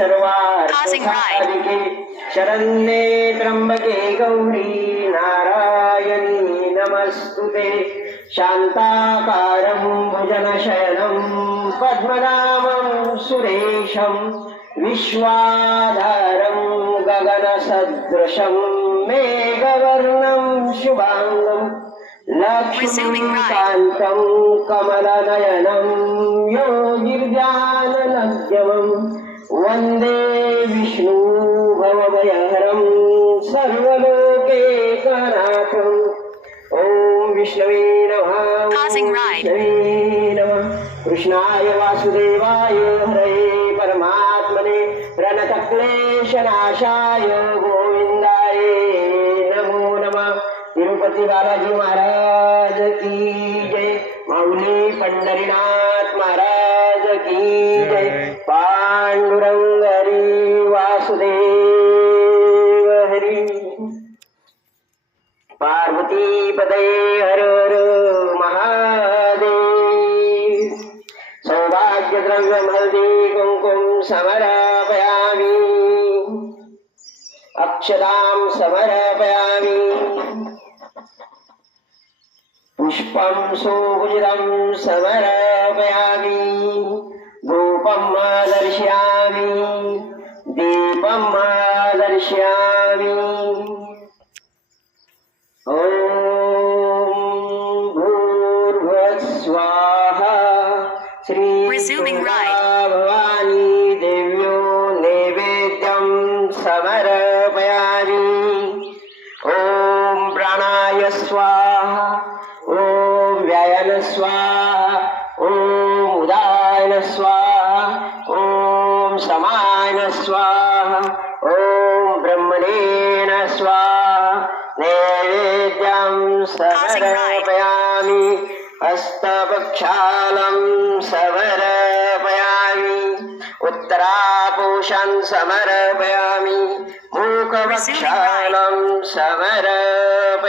सर्वार्थिके शरण्ये त्र्यम्बके गौरी नारायणी नमस्तुते शान्ताकारं भुजनशयनं पद्मनामं सुरेशं विश्वाधारं गगनसदृशं मेघवर्णं ride. लक्ष्मीकान्तं कमलनयनं योगिर्जाननद्यमं वन्दे विष्णु भवभयहरं सर्वलोकेकनाथम्। ॐ विष्णवे नमः. विष्णवे नमः। कृष्णाय वासुदेवाय हरे परमात्मने प्रणतक्लेशनाशाय गोविन्दाय नमो नमः। तिरुपति बालाजी महाराज की जय। माऊली पंढरीनाथ महाराज अक्षतां समर्पयामि। पुष्पं सुभुजितं समर्पयामि। धूपं दर्शयामि दीपं दर्शयामि ॐ भूर्भुवस्वाहा ride. भवानी देव्यो नैवेद्यं समर्पयामि स्वाहा ॐ उदायन स्वाहा ॐ समायन स्वाहा ॐ ब्रह्मणेन स्वाहा नैवेद्यं समर्पयामि हस्तपक्षालं उत्तरापुषं समर्पयामि मूकवक्षालं समर्पयामि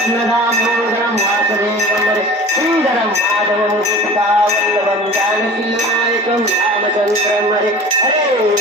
कृष्णदामोदरं वासुदेवं हरे श्रीधरं माधवं गोपिकावल्लभं जानकीनायकं रामचन्द्रं हरे। हरे।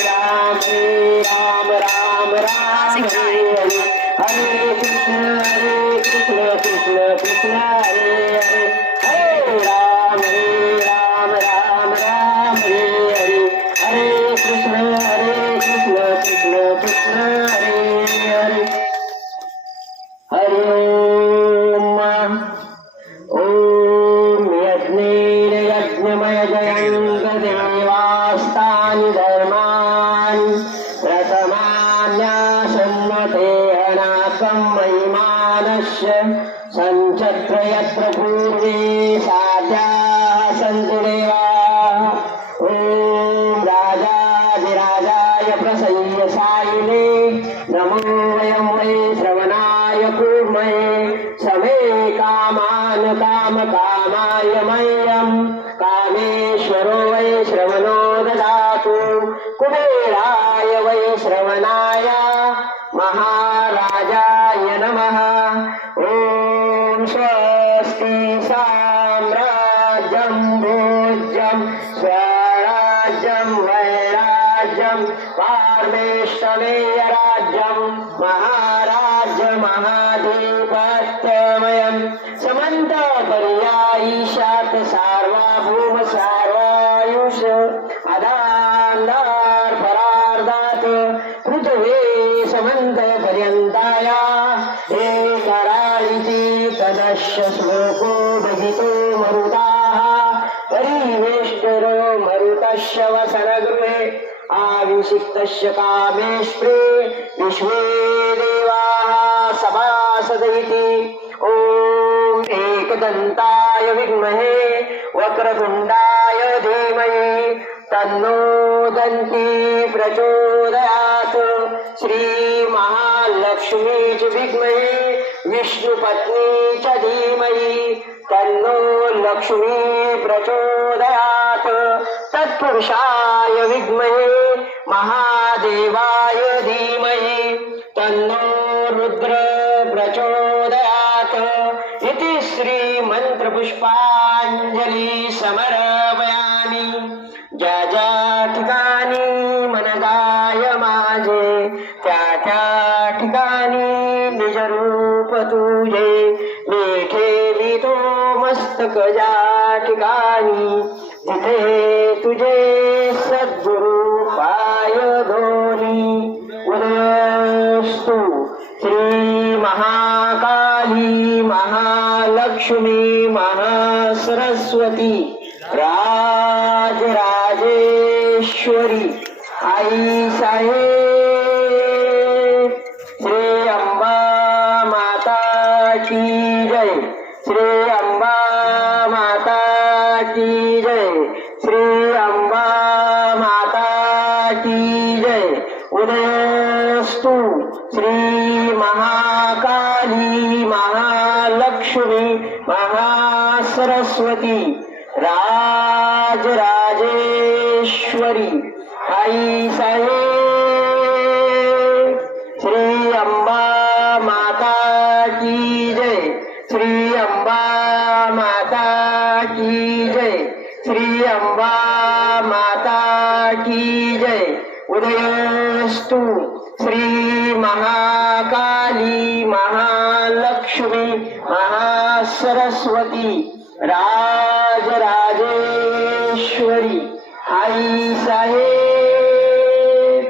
कामान् कामकामाय मह्यं कामेश्वरो वै श्रवणो ददातु। कुबेराय वै श्रवणाय। महाराजाय नमः। ॐ स्वस्ति साम्राज्यं भोज्यं स्वराज्यं वैराज्यं पार्मेष्टमेयराज्यं महाराज्यमहाधिपत्यमयं आईशात सार्वभौम सार्वायुष अदांदार परार्धात कृत हे समंत पर्यंताया हे कराळीची तदश्य श्लोको भजितो मरुता। परिवेष्टरो मरुतश्य वसनगृहे आविषिक्तस्य कामेश्वरे विश्वे देवाः सभासद ॐ एकदन्ताय विद्महे वक्रतुण्डाय धीमहि तन्नो दन्ती प्रचोदयात्। श्रीमहालक्ष्मी च विद्महे विष्णुपत्नी च धीमहि तन्नो लक्ष्मी प्रचोदयात्। तत्पुरुषाय विद्महे महादेवाय धीमहि तन्नो रुद्र इति श्रीमन्त्रपुष्पाञ्जलि समर्पयामि। ज्या ज्या ठिकाणी मनगाय माझे त्या त्या ठिकाणी निजरूप तुझे मी तो मस्तक ज्या ठिकाणी तिथे तुझे धोनी। उदयस्तु श्री महाकाली महालक्ष्मी महासरस्वती राजराजेश्वरी आई महासरस्वती राजराजेश्वरी आई साहेब श्री अंबा माता की जय। श्री अंबा माता की जय। श्री अंबा माता की जय। उदयस्तु। श्री महाकाली महालक्ष्मी महासरस्वती। राजराजेश्वरी आई साहेब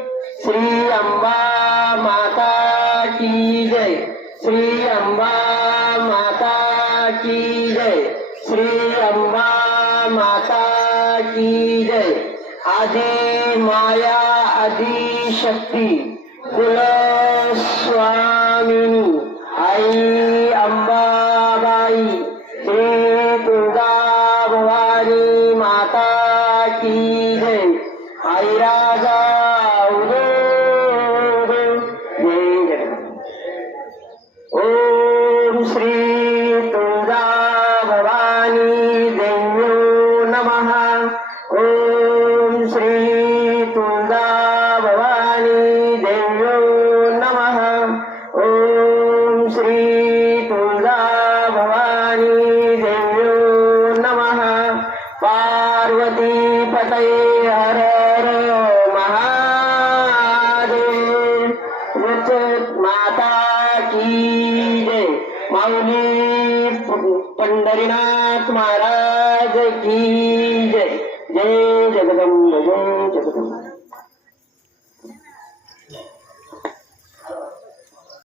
श्री अंबा माता की जय श्री अंबा माता की जय श्री अंबा माता की जय। आदि माया आदि शक्ती कुलस्वामिनी आई Ay, Raga.